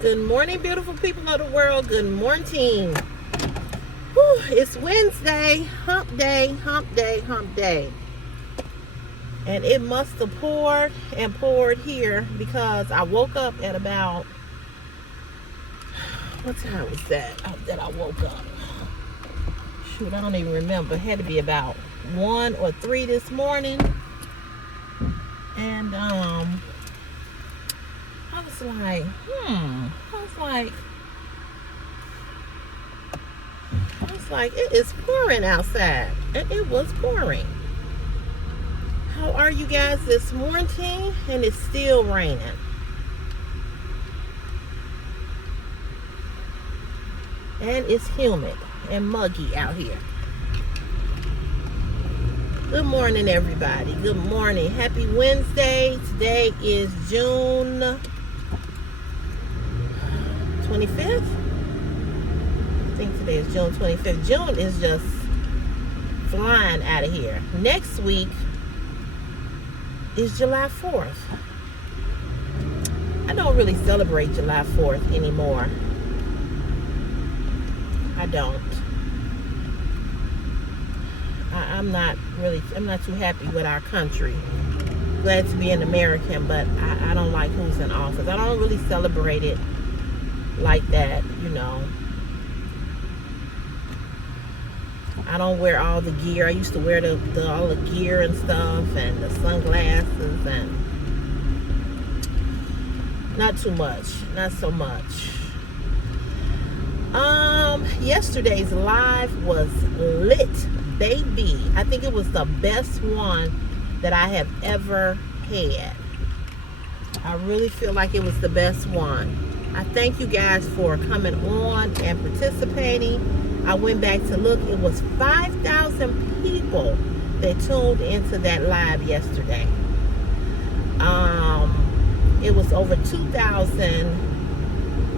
Good morning, beautiful people of the world. Good morning. Whew, it's Wednesday, hump day, hump day, hump day. And it must have poured and poured here because I woke up at about, what time was that? That I woke up. Shoot, I don't even remember. It had to be about 1 or 3 this morning. And I was like, it is pouring outside. And it was pouring. How are you guys this morning? And it's still raining. And it's humid and muggy out here. Good morning, everybody. Good morning. Happy Wednesday. Today is June 25th. I think today is June 25th. June is just flying out of here. Next week is July 4th. I don't really celebrate July 4th anymore. I don't. I'm not too happy with our country. Glad to be an American, but I don't like who's in office. I don't really celebrate it like that, you know. I don't wear all the gear. I used to wear all the gear and stuff and the sunglasses and not too much. Not so much. Yesterday's live was lit, baby. I think it was the best one that I have ever had. I really feel like it was the best one. I thank you guys for coming on and participating. I went back to look. It was 5,000 people that tuned into that live yesterday. It was over 2,000.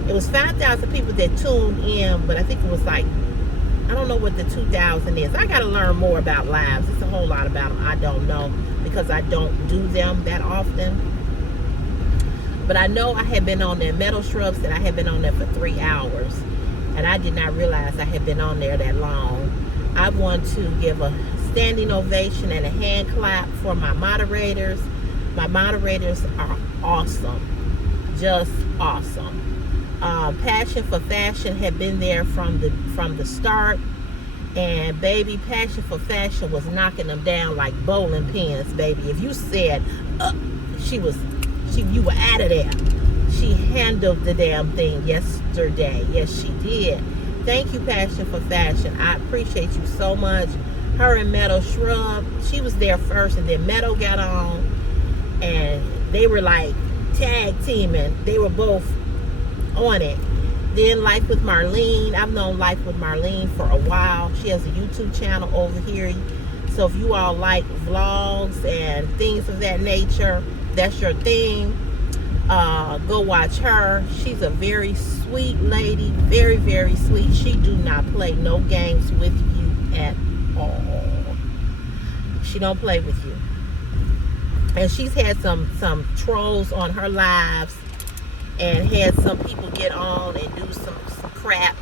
It was 5,000 people that tuned in, but I think it was like, I don't know what the 2,000 is. I got to learn more about lives. It's a whole lot about them. I don't know because I don't do them that often. But I know I had been on there, Metal Shrubs, that I had been on there for 3 hours. And I did not realize I had been on there that long. I want to give a standing ovation and a hand clap for my moderators. My moderators are awesome. Just awesome. Passion for Fashion had been there from the start, and baby, Passion for Fashion was knocking them down like bowling pins, baby. If you said you were out of there. She handled the damn thing yesterday. Yes, she did. Thank you, Passion for Fashion. I appreciate you so much. Her and Metal Shrub, she was there first, and then Metal got on, and they were like tag teaming. They were both on it. Then Life with Marlene. I've known Life with Marlene for a while. She has a YouTube channel over here. So if you all like vlogs and things of that nature, that's your thing, go watch her. She's a very sweet lady. Very, very sweet. She do not play no games with you at all. She don't play with you. And she's had some trolls on her lives and had some people get on and do some crap,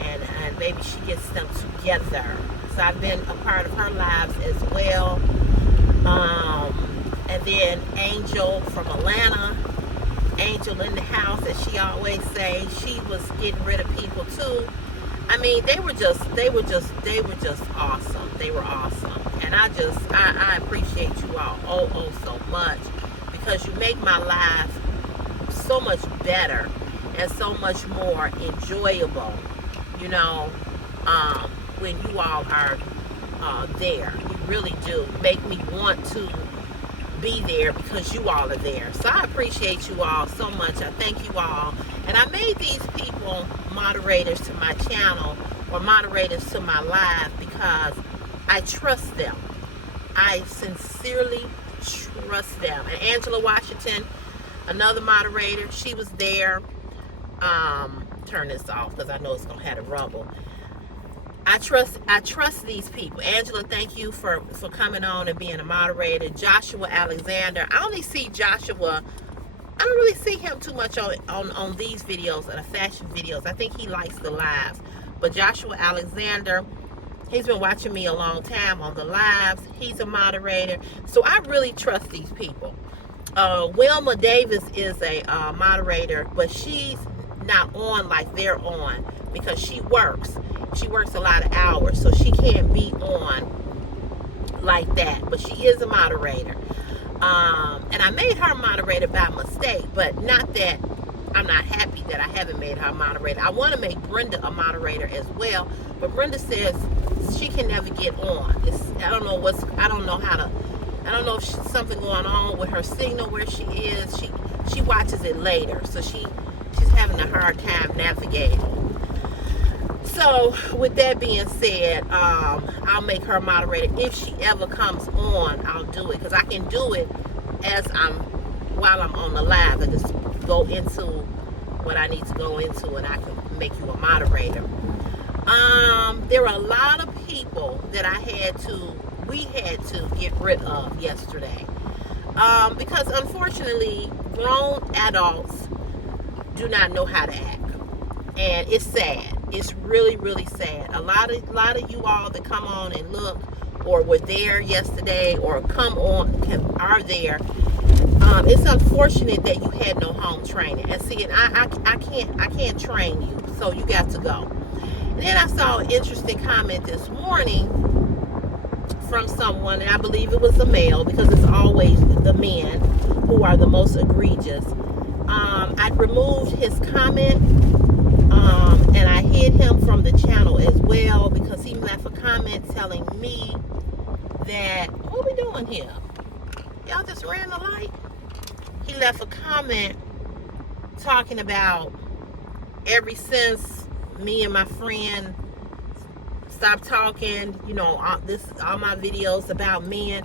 and maybe she gets them together. So I've been a part of her lives as well. And then Angel from Atlanta, Angel in the house, as she always say, she was getting rid of people too. I mean, they were just awesome. They were awesome. And I appreciate you all oh so much, because you make my life so much better and so much more enjoyable, you know, when you all are there. You really do make me want to be there because you all are there. So I appreciate you all so much. I thank you all. And I made these people moderators to my channel or moderators to my live because I trust them. I sincerely trust them. And Angela Washington, another moderator, she was there. Turn this off because I know it's gonna have a rumble. I trust these people. Angela, thank you for coming on and being a moderator. Joshua Alexander, I only see Joshua, I don't really see him too much on these videos, on the fashion videos. I think he likes the lives. But Joshua Alexander, he's been watching me a long time on the lives. He's a moderator. So I really trust these people. Wilma Davis is a moderator, but she's not on like they're on because she works. She works a lot of hours, so she can't be on like that. But she is a moderator. And I made her moderator by mistake, but not that I'm not happy that I haven't made her moderator. I want to make Brenda a moderator as well, but Brenda says she can never get on. I don't know if she's something going on with her signal where she is. She watches it later, so she's having a hard time navigating. So with that being said, I'll make her moderator. If she ever comes on, I'll do it, because I can do it while I'm on the live, and just go into what I need to go into, and I can make you a moderator. There are a lot of people that we had to get rid of yesterday, because unfortunately grown adults do not know how to act, and it's sad. It's really, really sad. A lot of you all that come on and look, or were there yesterday, or come on, are there. It's unfortunate that you had no home training. And see, I can't train you, so you got to go. And then I saw an interesting comment this morning from someone, and I believe it was a male, because it's always the men who are the most egregious. I removed his comment. And I hid him from the channel as well, because he left a comment telling me that, what we doing here? Y'all just ran the light? He left a comment talking about, ever since me and my friend stopped talking, all my videos about men.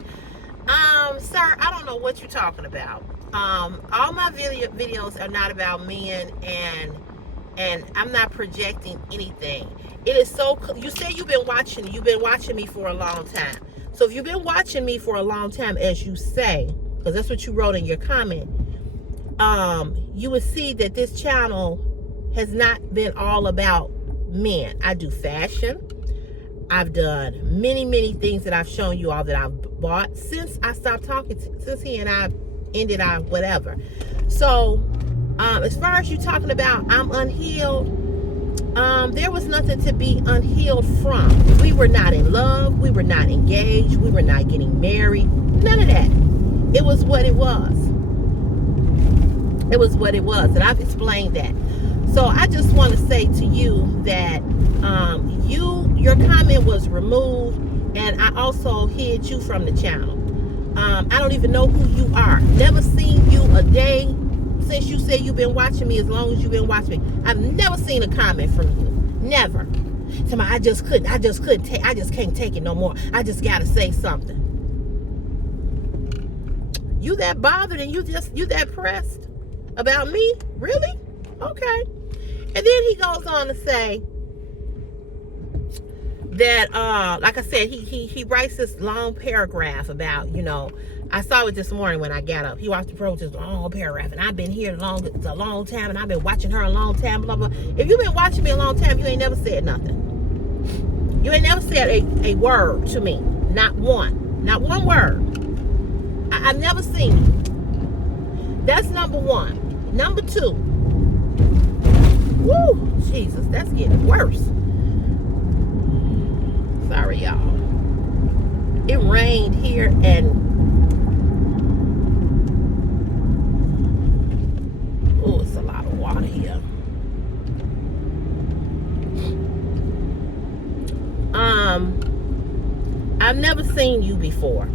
Sir, I don't know what you're talking about. All my videos are not about men, and I'm not projecting anything. It is so, you say you've been watching me for a long time. So if you've been watching me for a long time, as you say, because that's what you wrote in your comment, you would see that this channel has not been all about men. I do fashion. I've done many, many things that I've shown you all that I've bought since I stopped talking, since he and I ended our whatever. So, as far as you talking about I'm unhealed, there was nothing to be unhealed from. We were not in love. We were not engaged. We were not getting married. None of that. It was what it was. It was what it was. And I've explained that. So I just want to say to you that your comment was removed, and I also hid you from the channel. I don't even know who you are. Never seen you a day since you said you've been watching me, as long as you've been watching me. I've never seen a comment from you. Never. Somebody, I just can't take it no more. I just gotta say something. You that bothered, and you that pressed about me? Really? Okay. And then he goes on to say that, like I said, he writes this long paragraph about, I saw it this morning when I got up. He watched the program, this long paragraph, and I've been here a long time, and I've been watching her a long time, blah, blah. If you've been watching me a long time, you ain't never said nothing. You ain't never said a word to me. Not one. Not one word. I've never seen you. That's number one. Number two. Woo, Jesus, that's getting worse. Sorry, y'all. It rained here, and oh, it's a lot of water here. I've never seen you before.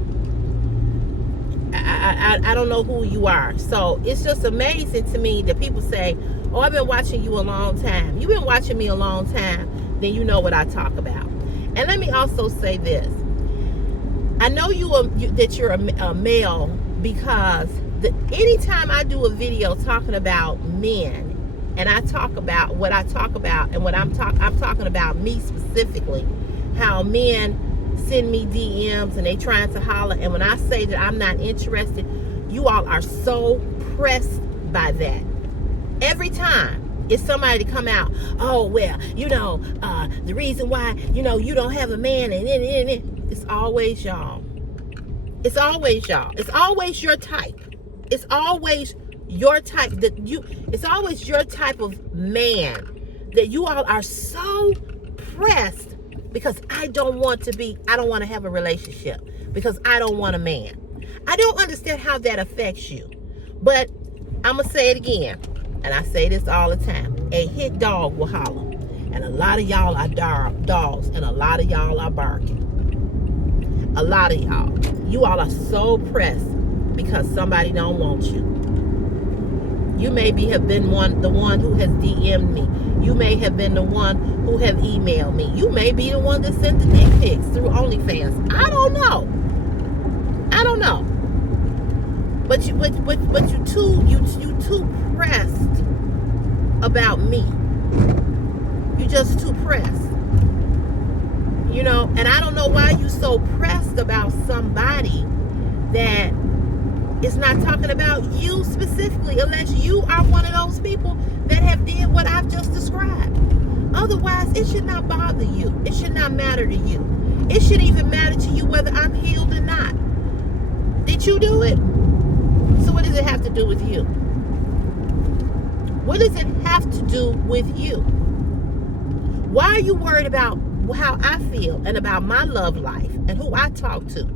I don't know who you are. So it's just amazing to me that people say, oh, I've been watching you a long time. You've been watching me a long time, then you know what I talk about. And let me also say this. I know that you're a male, because anytime I do a video talking about men, and I talk about what I talk about, and what I'm talking about me specifically, how men send me DMs and they trying to holler, and when I say that I'm not interested, you all are so pressed by that. Every time it's somebody to come out, oh, well, the reason why, you don't have a man, and it's always y'all. It's always y'all. It's always your type. It's always your type it's always your type of man that you all are so pressed because I don't want to have a relationship because I don't want a man. I don't understand how that affects you. But I'm going to say it again, and I say this all the time. A hit dog will holler. And a lot of y'all are dogs, and a lot of y'all are barking. A lot of y'all. You all are so pressed because somebody don't want you. You maybe have been the one who has DM'd me. You may have been the one who have emailed me. You may be the one that sent the dick pics through OnlyFans. I don't know. But you too pressed about me. You just too pressed. And I don't know why you so pressed about somebody that is not talking about you specifically, unless you are one of those people that have did what I've just described. Otherwise, it should not bother you. It should not matter to you. It shouldn't even matter to you whether I'm healed or not. Did you do it? So what does it have to do with you? What does it have to do with you? Why are you worried about how I feel and about my love life and who I talk to?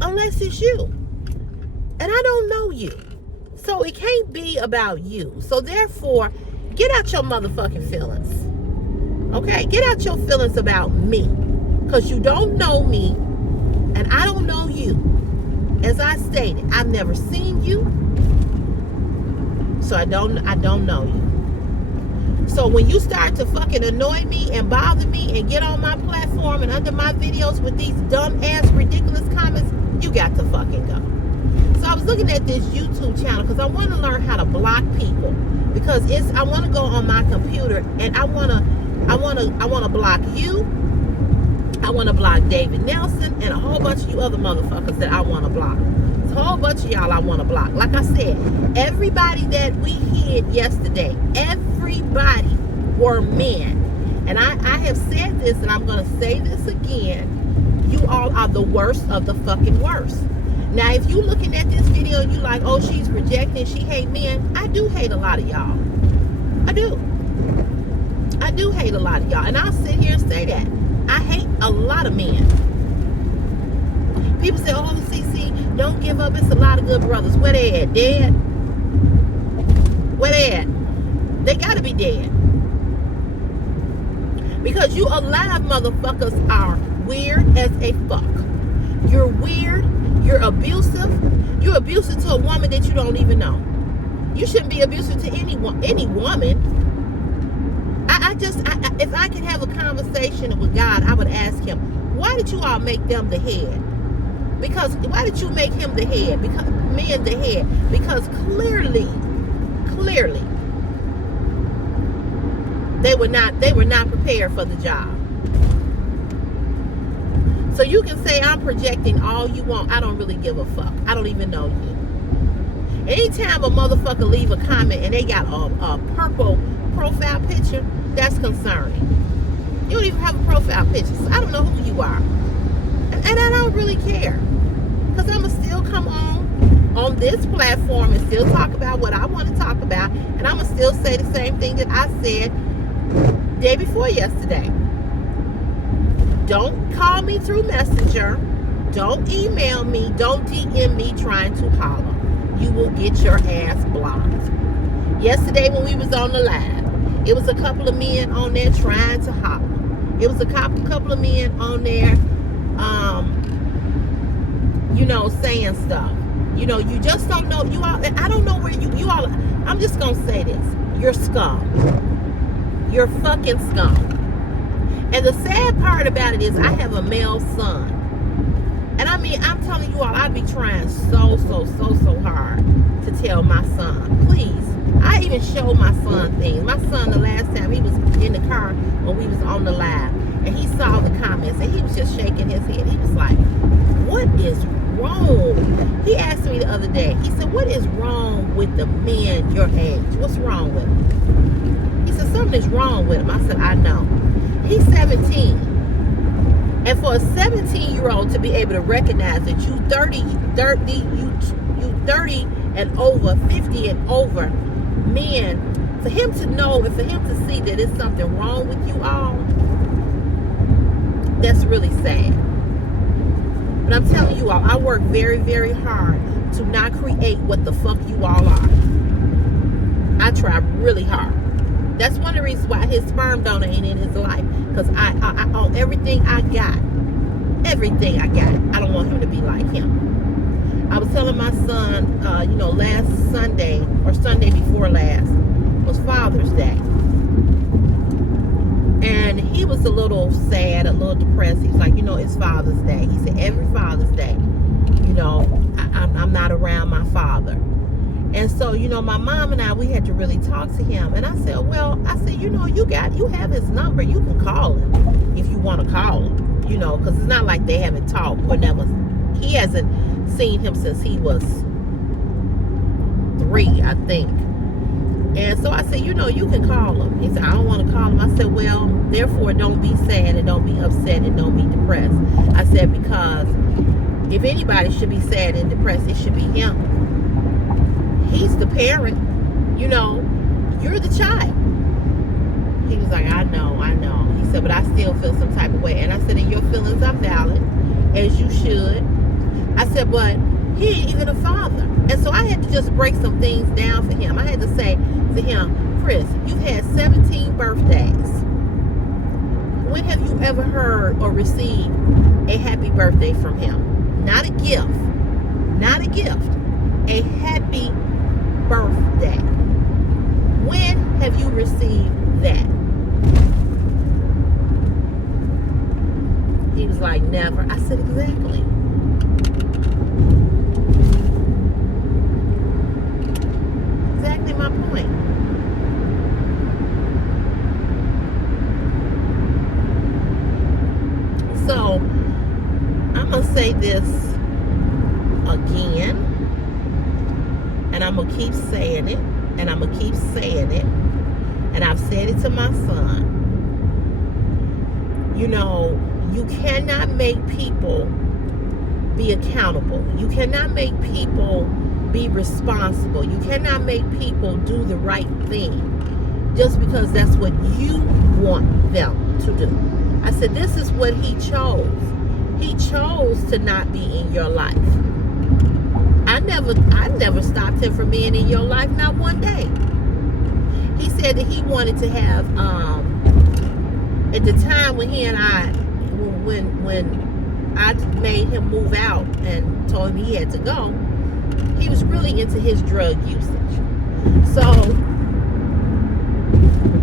Unless it's you. And I don't know you. So it can't be about you. So therefore, get out your motherfucking feelings. Okay? Get out your feelings about me. Because you don't know me and I don't know you. As I stated, I've never seen you. So I don't know you. So when you start to fucking annoy me and bother me and get on my platform and under my videos with these dumb ass ridiculous comments, you got to fucking go. So I was looking at this YouTube channel because I want to learn how to block people, because I want to go on my computer and I want to block you. I want to block David Nelson and a whole bunch of you other motherfuckers that I want to block. It's a whole bunch of y'all I want to block. Like I said, everybody that we hid yesterday, everybody were men. And I have said this, and I'm going to say this again. You all are the worst of the fucking worst. Now, if you looking at this video and you like, oh, she's projecting, she hate men. I do hate a lot of y'all. I do. I do hate a lot of y'all. And I'll sit here and say that. I hate a lot of men. People say, oh, CC, don't give up. It's a lot of good brothers. Where they at? Dead? Where they at? They got to be dead. Because you alive motherfuckers are weird as a fuck. You're weird. You're abusive. You're abusive to a woman that you don't even know. You shouldn't be abusive to any woman. If I could have a conversation with God, I would ask him, why did you all make them the head? Because why did you make him the head? Because men the head? Because clearly, they were not prepared for the job. So you can say I'm projecting all you want. I don't really give a fuck. I don't even know you. Anytime a motherfucker leave a comment and they got a purple profile picture, that's concerning. You don't even have a profile picture, so I don't know who you are. And I don't really care. Because I'm going to still come on this platform and still talk about what I want to talk about. And I'm going to still say the same thing that I said day before yesterday. Don't call me through Messenger. Don't email me. Don't DM me trying to holler. You will get your ass blocked. Yesterday when we was on the live, it was a couple of men on there trying to holler. It was a couple of men on there, saying stuff. You just don't know. You all, I don't know where you all, I'm just going to say this. You're scum. You're fucking scum. And the sad part about it is I have a male son. And I mean, I'm telling you all, I be trying so hard to tell my son, please. I even showed my son things. My son, the last time he was in the car when we was on the live, and he saw the comments, and he was just shaking his head. He was like, what is wrong? He asked me the other day, he said, what is wrong with the men your age? What's wrong with them? He said, something is wrong with him. I said, I know. He's 17. And for a 17-year-old to be able to recognize that you 30 and over, 50 and over men, for him to know and for him to see that there's something wrong with you all, that's really sad. But I'm telling you all, I work very, very hard to not create what the fuck you all are. I try really hard. That's one of the reasons why his sperm donor ain't in his life. Because I own everything I got. Everything I got. I don't want him to be like him. I was telling my son, last Sunday or Sunday before last was Father's Day. And he was a little sad, a little depressed. He's like, it's Father's Day. He said, every Father's Day, I'm not around my father. And so, my mom and I, we had to really talk to him. And I said, you have his number. You can call him if you want to call him, because it's not like they haven't talked or never. He hasn't seen him since he was 3, I think. And so I said, you can call him. He said, I don't want to call him. I said, well, therefore, don't be sad and don't be upset and don't be depressed. I said, because if anybody should be sad and depressed, it should be him. He's the parent, you're the child. He was like, I know. He said, but I still feel some type of way. And I said, and your feelings are valid, as you should. I said, but he ain't even a father. And so I had to just break some things down for him. I had to say to him, Chris, you've had 17 birthdays. When have you ever heard or received a happy birthday from him? Not a gift. Not a gift. A happy birthday. When have you received that? He was like, never. I said, exactly. Exactly my point. So, I'm going to say this again. And I'm going to keep saying it. And I'm going to keep saying it. And I've said it to my son. You cannot make people be accountable. You cannot make people be responsible. You cannot make people do the right thing just because that's what you want them to do. I said, this is what he chose. He chose to not be in your life. I never stopped him from being in your life, not one day. He said that he wanted to have, at the time when he and I, when I made him move out and told him he had to go, he was really into his drug usage. So,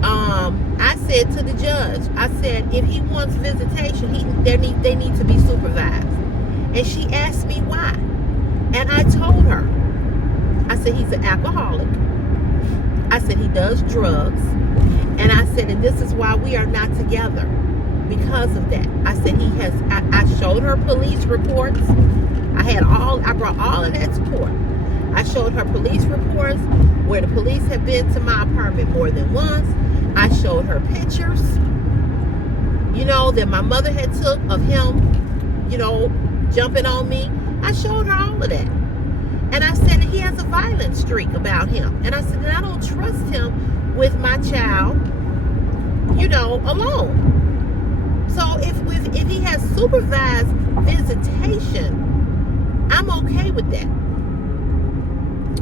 I said to the judge, I said, if he wants visitation, they need to be supervised. And she asked me why. And I told her, I said, he's an alcoholic. I said, he does drugs. And I said, and this is why we are not together, because of that. I said, I showed her police reports. I brought all of that support. I showed her police reports where the police had been to my apartment more than once. I showed her pictures, that my mother had took of him, jumping on me. I showed her all of that. And I said that he has a violent streak about him. And I said that I don't trust him with my child, alone. So if he has supervised visitation, I'm okay with that.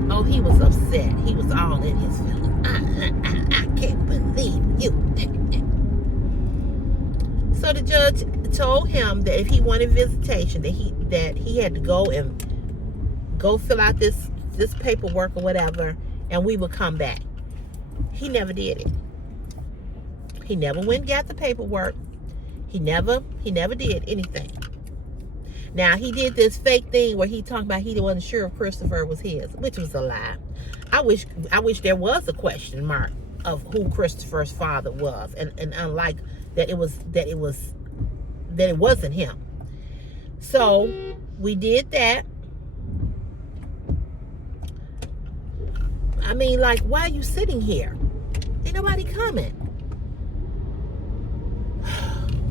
Oh, he was upset. He was all in his feelings. I can't believe you. So the judge told him that if he wanted visitation, that he had to go fill out this paperwork or whatever, and we would come back. He never did it. He never went and got the paperwork. He never did anything. Now, he did this fake thing where he talked about he wasn't sure if Christopher was his, which was a lie. I wish there was a question mark of who Christopher's father was, and unlike that it wasn't him. So we did that. I mean, like, why are you sitting here? Ain't nobody coming.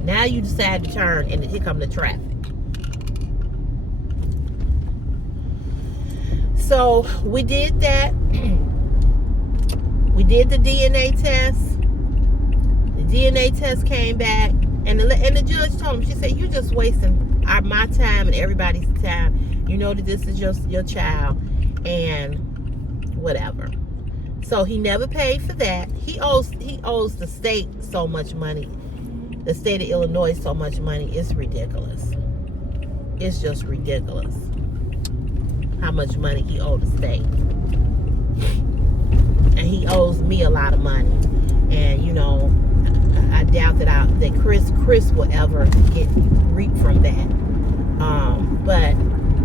Now you decide to turn, and here come the traffic. So we did that. We did the DNA test. The DNA test came back, and the judge told him, she said, "You're just wasting my time and everybody's time. You know that this is your child, and whatever." So he never paid for that. He owes the state so much money. The state of Illinois so much money. It's ridiculous. It's just ridiculous how much money he owed the state. And he owes me a lot of money. And you know, I doubt that Chris will ever get reap from that. But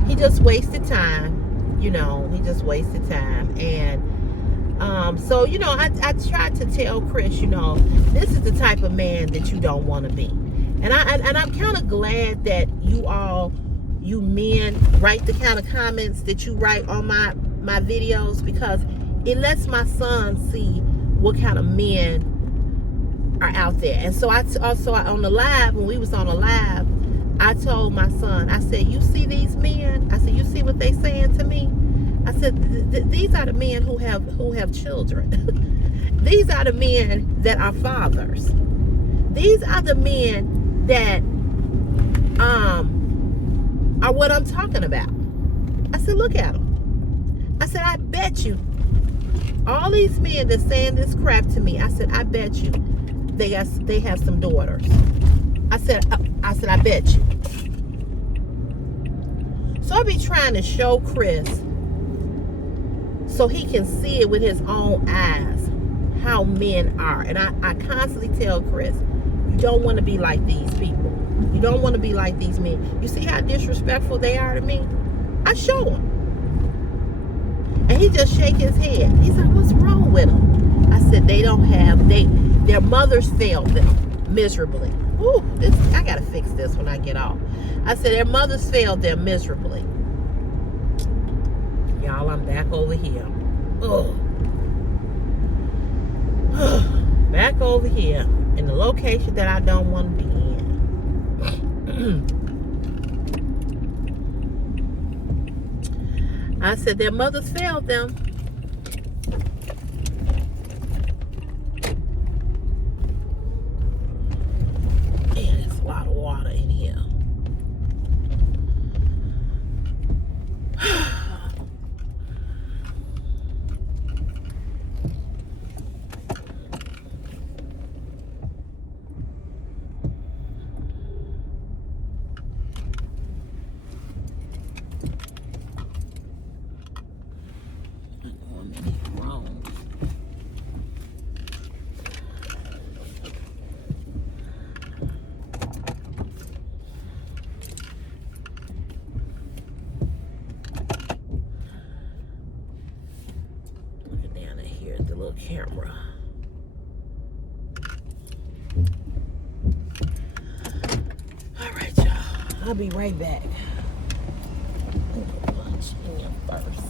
he just wasted time. You know, he just wasted time. And so, you know, I tried to tell Chris, you know, this is the type of man that you don't want to be. And I'm kind of glad that you men write the kind of comments that you write on my videos, because it lets my son see what kind of men are out there. And so I on the live, when we was on the live, I told my son, I said, "You see these men?" I said, "You see what they saying to me?" I said, "These are the men who have children. These are the men that are fathers. These are the men that are what I'm talking about." I said, "Look at them." I said, "I bet you all these men that saying this crap to me," I said, "I bet you they have some daughters." I said, "I bet you." So I be trying to show Chris, so he can see it with his own eyes, how men are. And I constantly tell Chris, you don't want to be like these people. You don't want to be like these men. You see how disrespectful they are to me? I show him. And he just shake his head. He's like, "What's wrong with them?" I said, their mothers failed them miserably. Ooh, I gotta fix this when I get off. I said, their mothers failed them miserably. Y'all, I'm back over here. Oh. Back over here in the location that I don't want to be in. I said, their mothers failed them. Man, there's a lot of water in here. Camera. All right, y'all. I'll be right back. Punch in first.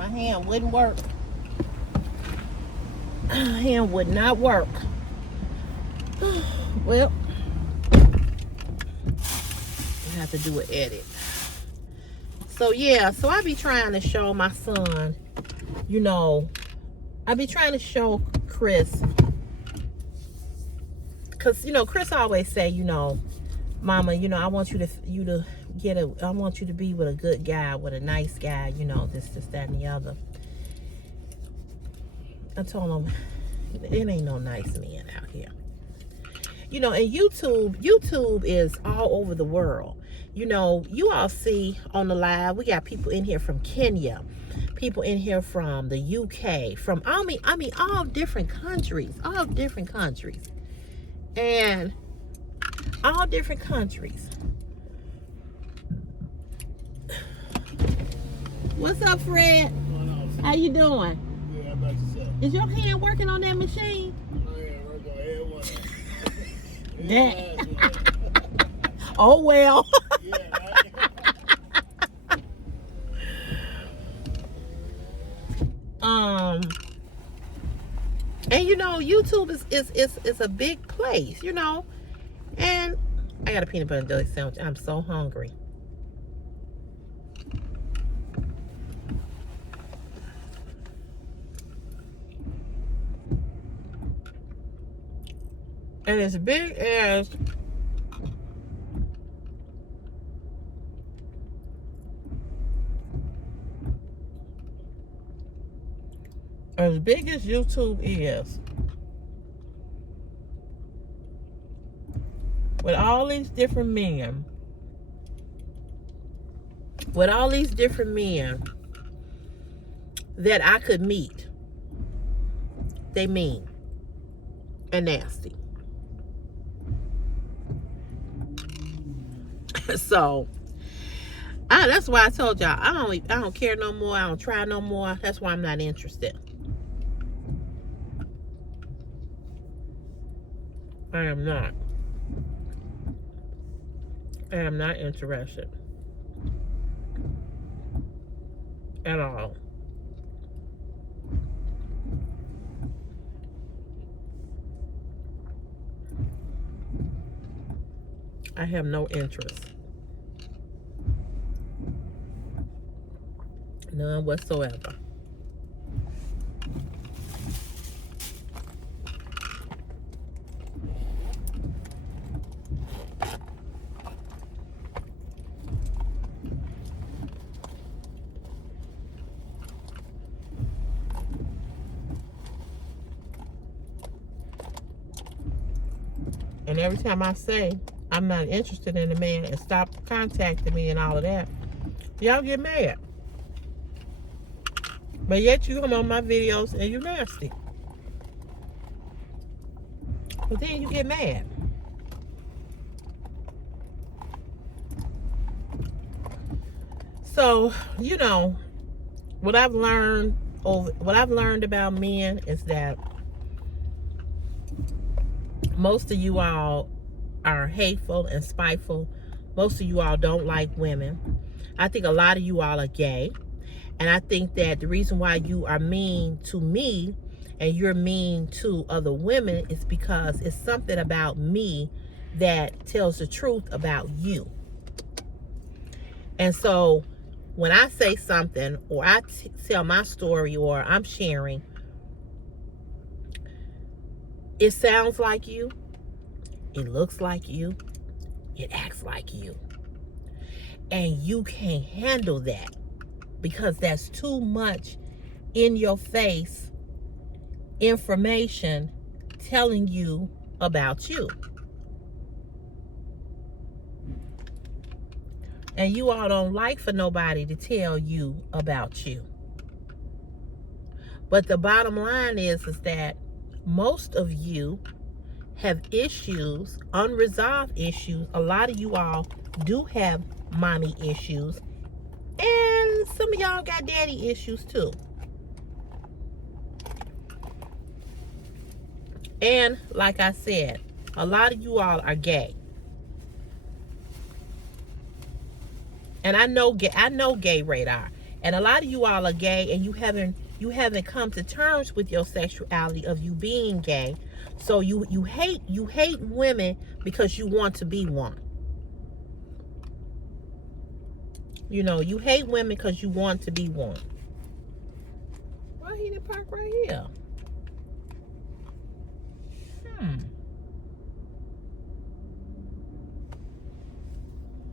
my hand wouldn't work. Hand would not work. Well, I have to do an edit. So yeah, so I be trying to show my son, you know, I be trying to show Chris, because you know Chris always say, you know, Mama, you know, I want you to I want you to be with a good guy, with a nice guy, you know, this, that, and the other. I told him, it ain't no nice men out here. You know, and YouTube is all over the world. You know, you all see on the live, we got people in here from Kenya, people in here from the UK, from, I mean, all different countries, and all different countries. What's up, Fred? How you doing? Yeah, how about yourself? Is your hand working on that machine? Oh, yeah, working on every one. That. Oh, well. Yeah, right? And you know, YouTube is a big place, you know. And I got a peanut butter and jelly sandwich. I'm so hungry. And as big as YouTube is, with all these different men, that I could meet, they mean and nasty. So that's why I told y'all I don't care no more. I don't try no more. That's why I'm not interested. I am not interested at all. I have no interest. None whatsoever. And every time I say I'm not interested in a man and stop contacting me and all of that, y'all get mad. But yet you come on my videos and you're nasty. But then you get mad. So, you know, what I've learned about men is that most of you all are hateful and spiteful. Most of you all don't like women. I think a lot of you all are gay. And I think that the reason why you are mean to me and you're mean to other women is because it's something about me that tells the truth about you. And so when I say something or I tell my story or I'm sharing, it sounds like you, it looks like you, it acts like you. And you can't handle that because that's too much in your face information telling you about you. And you all don't like for nobody to tell you about you. But the bottom line is that most of you have issues, unresolved issues. A lot of you all do have mommy issues. And some of y'all got daddy issues too. And like I said, a lot of you all are gay. And I know Gay Radar. And a lot of you all are gay, and you haven't come to terms with your sexuality of you being gay. So you hate women because you want to be one. You know, you hate women because you want to be one. Why he didn't park right here?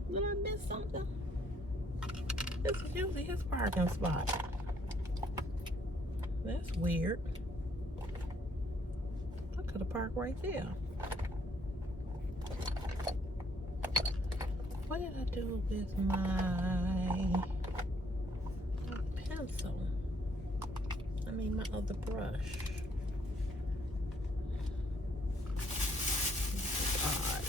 Did I miss something? This is usually his parking spot. That's weird. I could have parked right there. What did I do with my pencil? I mean, my other brush. Odd.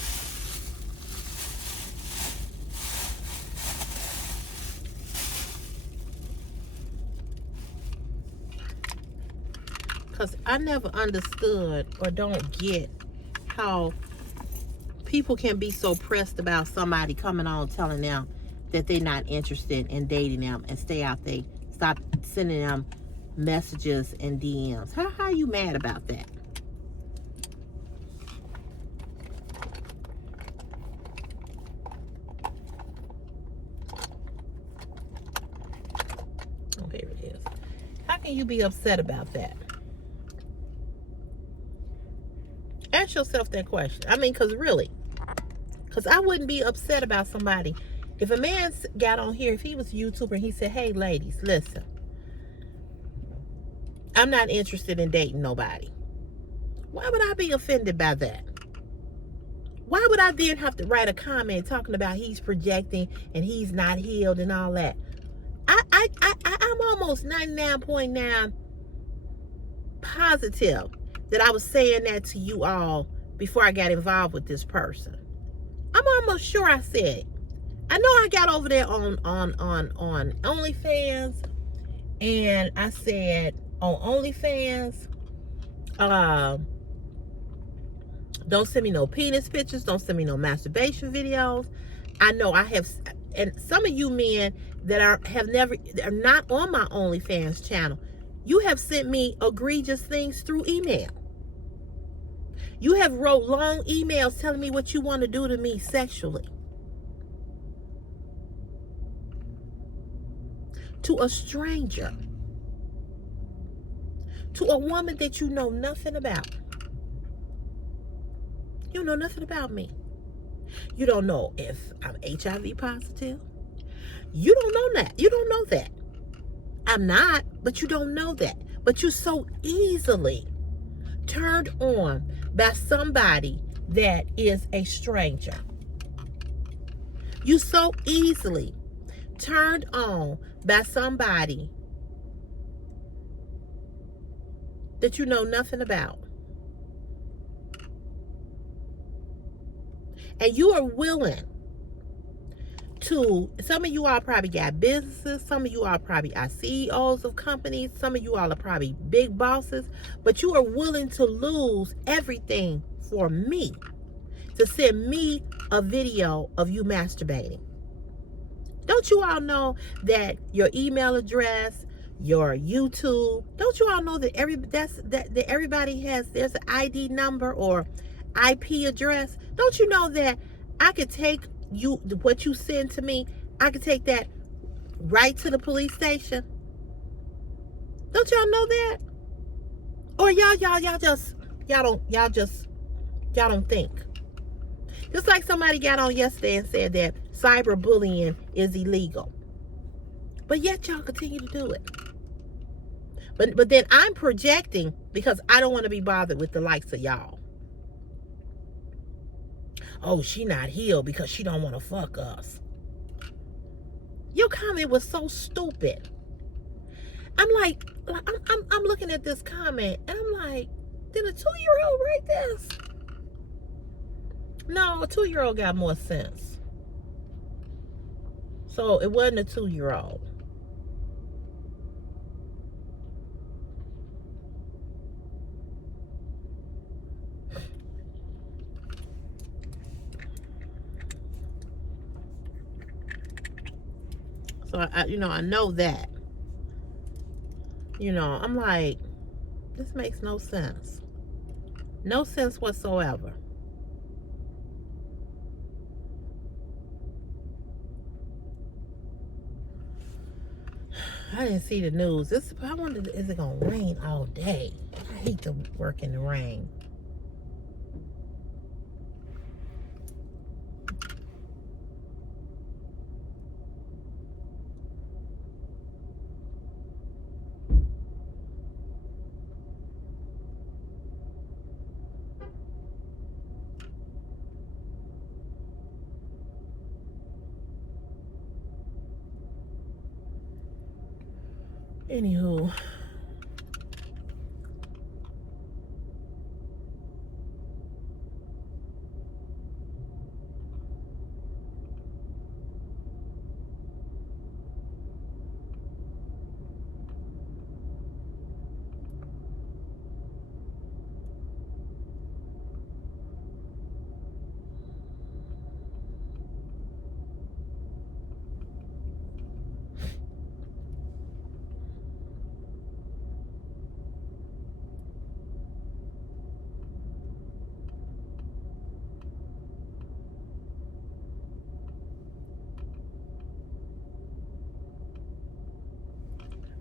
Because I never understood or don't get how people can be so pressed about somebody coming on telling them that they're not interested in dating them and stop sending them messages and DMs. How are you mad about that? Oh, here it is. How can you be upset about that? Ask yourself that question. I mean, because I wouldn't be upset about somebody. If a man got on here, if he was a YouTuber and he said, hey, ladies, listen, I'm not interested in dating nobody. Why would I be offended by that? Why would I then have to write a comment talking about he's projecting and he's not healed and all that? I'm almost 99.9 positive that I was saying that to you all before I got involved with this person. I'm almost sure I said it. I know I got over there on OnlyFans, and I said on OnlyFans, don't send me no penis pictures, don't send me no masturbation videos. I know I have, and some of you men that are not on my OnlyFans channel, you have sent me egregious things through email. You have wrote long emails telling me what you want to do to me sexually. To a stranger. To a woman that you know nothing about. You know nothing about me. You don't know if I'm HIV positive. You don't know that. You don't know that. I'm not, but you don't know that. But you're so easily turned on by somebody that is a stranger. You so easily turned on by somebody that you know nothing about. And you are willing to, some of you all probably got businesses, some of you all probably are CEOs of companies, some of you all are probably big bosses, but you are willing to lose everything for me, to send me a video of you masturbating. Don't you all know that your email address, your YouTube, don't you all know that everybody has, there's an ID number or IP address? Don't you know that I could take what you send to me, I could take that right to the police station? Don't y'all know that? Or y'all don't think. Just like somebody got on yesterday and said that cyberbullying is illegal. But yet y'all continue to do it. But then I'm projecting because I don't want to be bothered with the likes of y'all. Oh, she not healed because she don't want to fuck us. Your comment was so stupid. I'm like, I'm looking at this comment and I'm like, did a 2-year-old write this? No, a 2-year-old got more sense. So it wasn't a 2-year-old. So I know that. I'm like, this makes no sense. No sense whatsoever. I didn't see the news. I wonder, is it gonna rain all day? I hate to work in the rain. Anywho.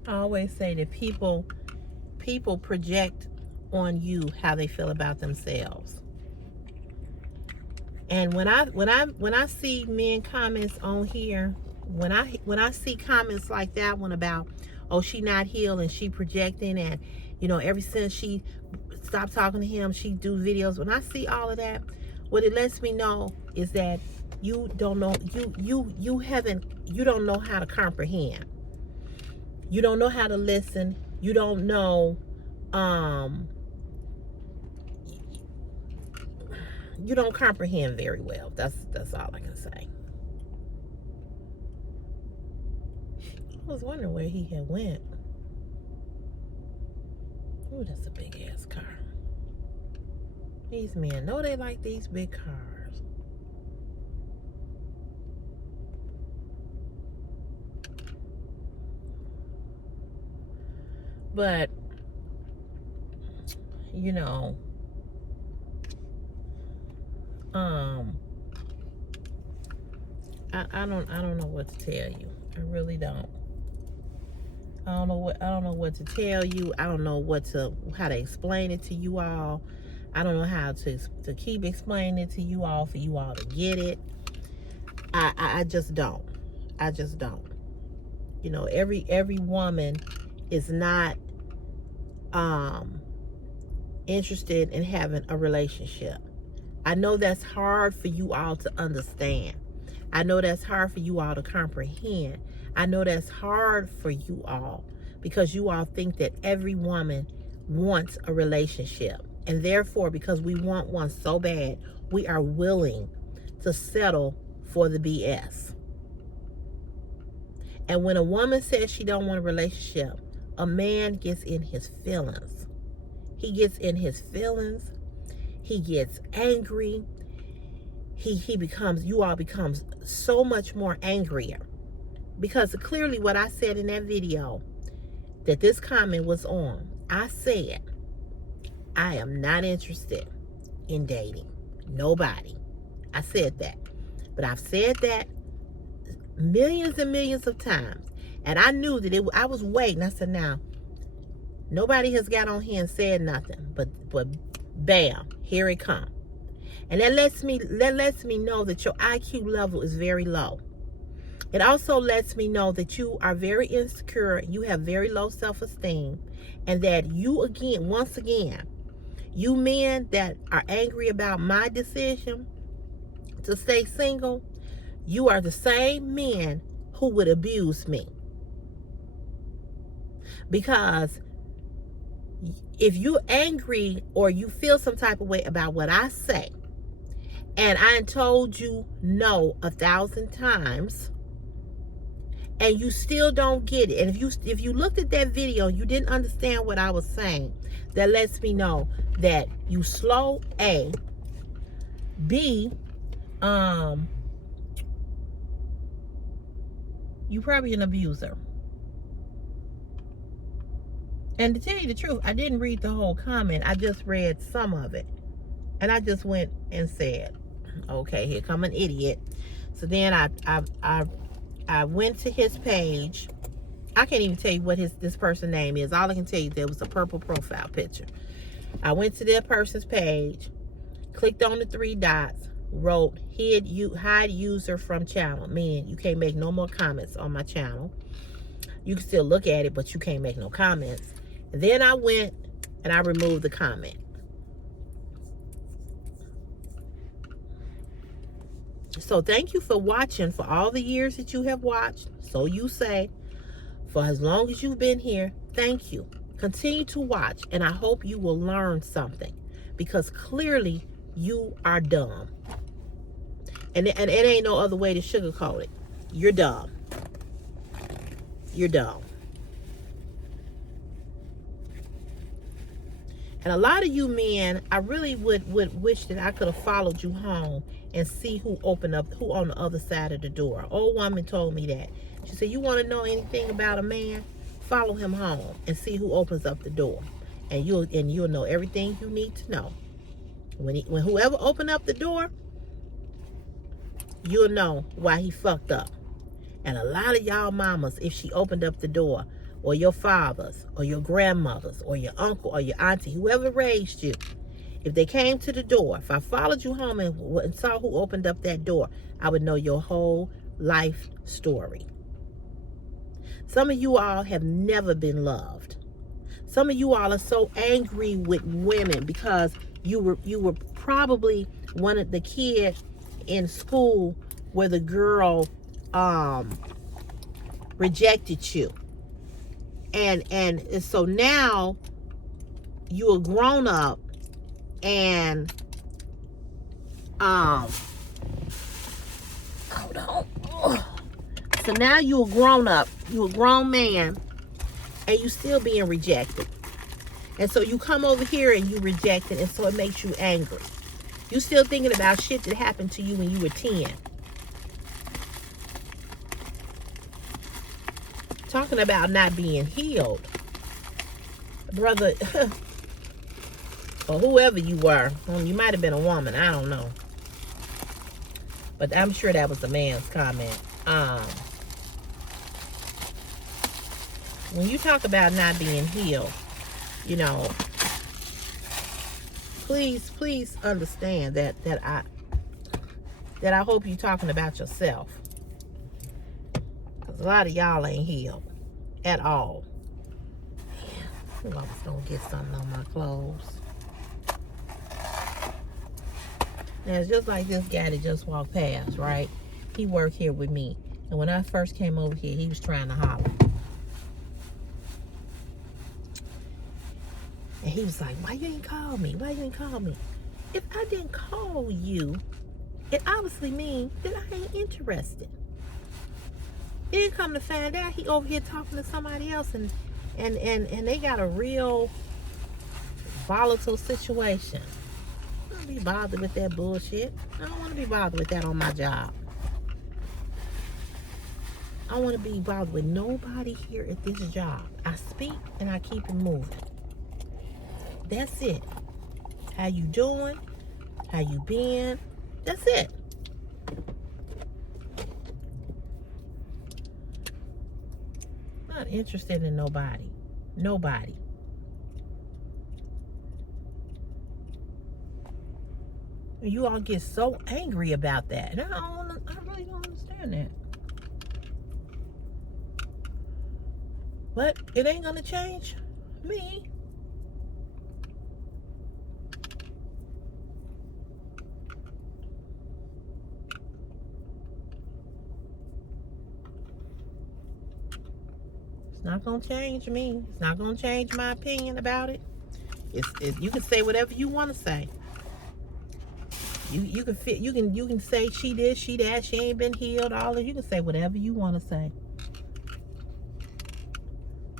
I always say that people project on you how they feel about themselves. And when I see men comments on here, when I see comments like that one about, oh, she not healed and she projecting, and ever since she stopped talking to him, she do videos. When I see all of that, what it lets me know is that you don't know, you don't know how to comprehend. You don't know how to listen. You don't know, you don't comprehend very well. That's all I can say. I was wondering where he had went. Oh, that's a big ass car. These men know they like these big cars. But I don't know what to tell you. I really don't. I don't know what to tell you. I don't know how to explain it to you all. I don't know how to keep explaining it to you all for you all to get it. I just don't. I just don't. Every woman is not interested in having a relationship. I know that's hard for you all to understand. I know that's hard for you all to comprehend. I know that's hard for you all because you all think that every woman wants a relationship. And therefore, because we want one so bad, we are willing to settle for the BS. And when a woman says she don't want a relationship, a man gets in his feelings. He gets in his feelings. He gets angry. You all becomes so much more angrier. Because clearly what I said in that video that this comment was on, I said, I am not interested in dating nobody. I said that. But I've said that millions and millions of times. And I knew that I was waiting. I said, now, nobody has got on here and said nothing. But bam, here it comes. And that lets me know that your IQ level is very low. It also lets me know that you are very insecure, you have very low self-esteem, and that once again, you men that are angry about my decision to stay single, you are the same men who would abuse me. Because if you're angry or you feel some type of way about what I say, and I told you no 1,000 times, and you still don't get it, and if you looked at that video, you didn't understand what I was saying, that lets me know that you slow, A, B, You probably an abuser. And to tell you the truth, I didn't read the whole comment. I just read some of it. And I just went and said, okay, here come an idiot. So then I went to his page. I can't even tell you what this person's name is. All I can tell you, there was a purple profile picture. I went to that person's page, clicked on the 3 dots, wrote hide user from channel, meaning you can't make no more comments on my channel. You can still look at it, but you can't make no comments. And then I went and I removed the comment. So thank you for watching, for all the years that you have watched. So you say, for as long as you've been here, thank you. Continue to watch, and I hope you will learn something, because clearly you are dumb. And it ain't no other way to sugarcoat it. You're dumb. You're dumb. And a lot of you men, I really would wish that I could have followed you home and see who on the other side of the door. An old woman told me that. She said, you want to know anything about a man? Follow him home and see who opens up the door. And you'll know everything you need to know. When whoever opened up the door, you'll know why he fucked up. And a lot of y'all mamas, if she opened up the door, or your fathers, or your grandmothers, or your uncle, or your auntie, whoever raised you, if they came to the door, if I followed you home and saw who opened up that door, I would know your whole life story. Some of you all have never been loved. Some of you all are so angry with women because you were probably one of the kids in school where the girl rejected you. And so now you are grown up and hold on. Ugh. So now you're a grown up, you're a grown man, and you still being rejected. And so you come over here and you reject it, and so it makes you angry. You still thinking about shit that happened to you when you were 10. Talking about not being healed. Brother, or whoever you were. You might have been a woman, I don't know. But I'm sure that was a man's comment. When you talk about not being healed, you know, please understand that I hope you're talking about yourself. Because a lot of y'all ain't healed at all. Man, I was gonna get something on my clothes. Now it's just like this guy that just walked past, right? He worked here with me. And when I first came over here, he was trying to holler. And he was like, why you ain't call me? Why you ain't call me? If I didn't call you, it obviously means that I ain't interested. Then come to find out, he over here talking to somebody else and they got a real volatile situation. I don't be bothered with that bullshit. I don't want to be bothered with that on my job. I don't want to be bothered with nobody here at this job. I speak and I keep it moving. That's it. How you doing? How you been? That's it. Not interested in nobody. Nobody. You all get so angry about that. And I really don't understand that. But it ain't gonna change me. It's not gonna change me. It's not gonna change my opinion about it. You can say whatever you want to say. You can say she this, she that, she ain't been healed, all of you can say whatever you want to say.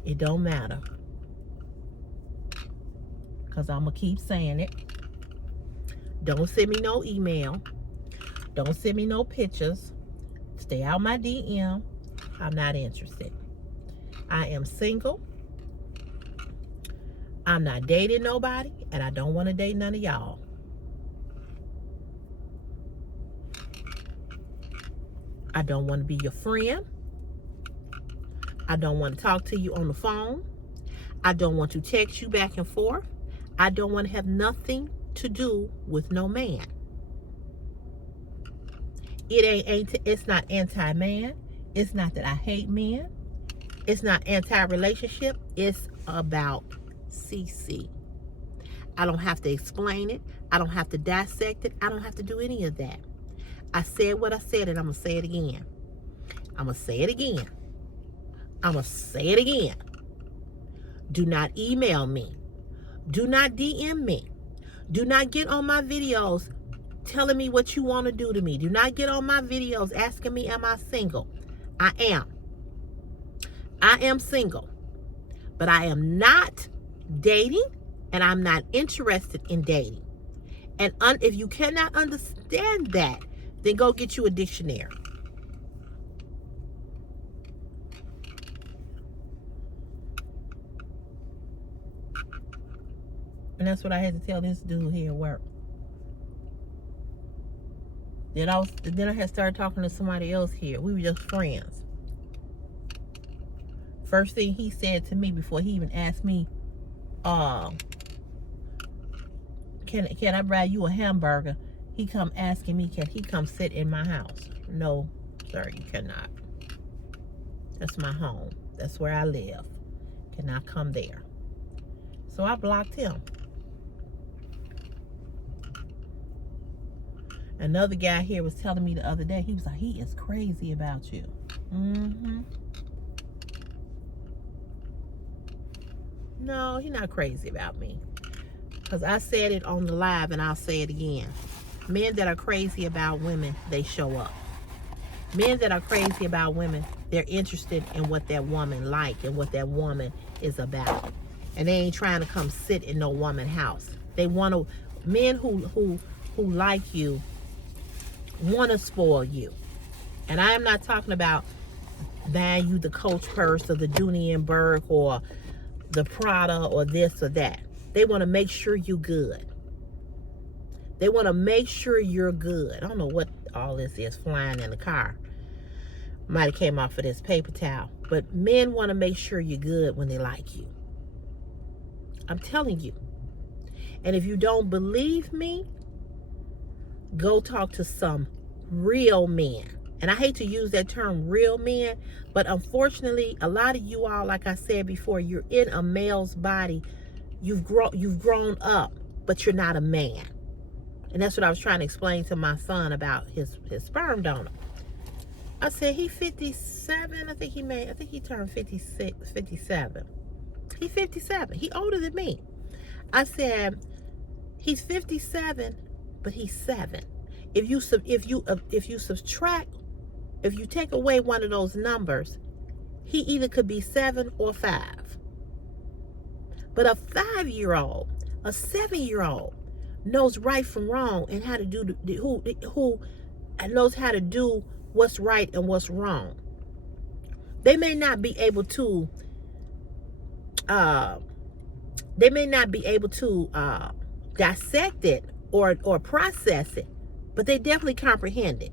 It don't matter. Cause I'm gonna keep saying it. Don't send me no email. Don't send me no pictures. Stay out my DM. I'm not interested. I am single. I'm not dating nobody, and I don't want to date none of y'all. I don't want to be your friend. I don't want to talk to you on the phone. I don't want to text you back and forth. I don't want to have nothing to do with no man. It's not anti-man. It's not that I hate men. It's not anti-relationship. It's about CC. I don't have to explain it. I don't have to dissect it. I don't have to do any of that. I said what I said, and I'm going to say it again. I'm going to say it again. I'm going to say it again. Do not email me. Do not DM me. Do not get on my videos telling me what you want to do to me. Do not get on my videos asking me, am I single? I am. I am single. But I am not dating, and I'm not interested in dating. And if you cannot understand that, then go get you a dictionary. And that's what I had to tell this dude here at work. Then I had started talking to somebody else here. We were just friends. First thing he said to me before he even asked me, can I buy you a hamburger? He come asking me, can he come sit in my house? No, sir, you cannot. That's my home. That's where I live. Cannot come there. So I blocked him. Another guy here was telling me the other day, he was like, he is crazy about you. No, he's not crazy about me. Because I said it on the live, and I'll say it again. Men that are crazy about women, they show up. Men that are crazy about women, they're interested in what that woman like and what that woman is about. And they ain't trying to come sit in no woman's house. They want to, men who like you want to spoil you. And I am not talking about buying you the Coach purse or the Dooney & Burke or the Prada or this or that. They want to make sure you're good. They want to make sure you're good. I don't know what all this is flying in the car. Might have came off of this paper towel. But men want to make sure you're good when they like you. I'm telling you. And if you don't believe me, go talk to some real men. And I hate to use that term, real men, but unfortunately, a lot of you all, like I said before, you're in a male's body. You've grown up, but you're not a man. And that's what I was trying to explain to my son about his sperm donor. I said, he 57. I think he turned 56, 57. He's 57. He older than me. I said, he's 57, but he's 7. If you subtract, if you take away one of those numbers, he either could be 7 or 5. But a 5-year-old, a 7-year-old knows right from wrong and how to do who knows how to do what's right and what's wrong. They may not be able to dissect it or process it, but they definitely comprehend it.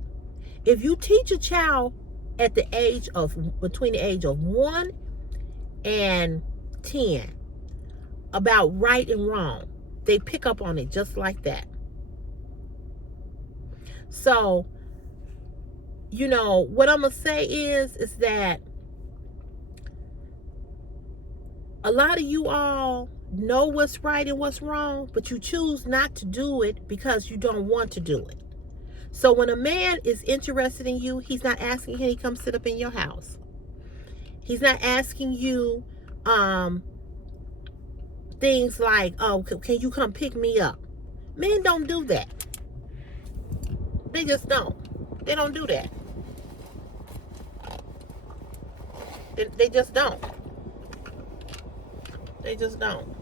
If you teach a child at the age of between the age of 1 and 10 about right and wrong, they pick up on it just like that. So, you know, what I'm going to say is that a lot of you all know what's right and what's wrong, but you choose not to do it because you don't want to do it. So when a man is interested in you, he's not asking, can he come sit up in your house? He's not asking you things like, oh, can you come pick me up? Men don't do that. They just don't. They don't do that. They just don't. They just don't.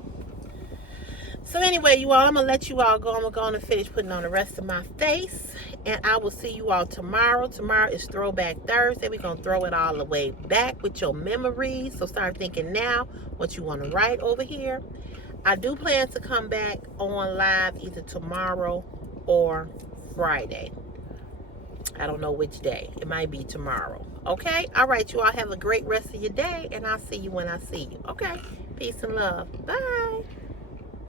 So anyway, you all, I'm going to let you all go. I'm going to go on and finish putting on the rest of my face. And I will see you all tomorrow. Tomorrow is Throwback Thursday. We're going to throw it all the way back with your memories. So start thinking now what you want to write over here. I do plan to come back on live either tomorrow or Friday. I don't know which day. It might be tomorrow. Okay? All right, you all have a great rest of your day. And I'll see you when I see you. Okay? Peace and love. Bye.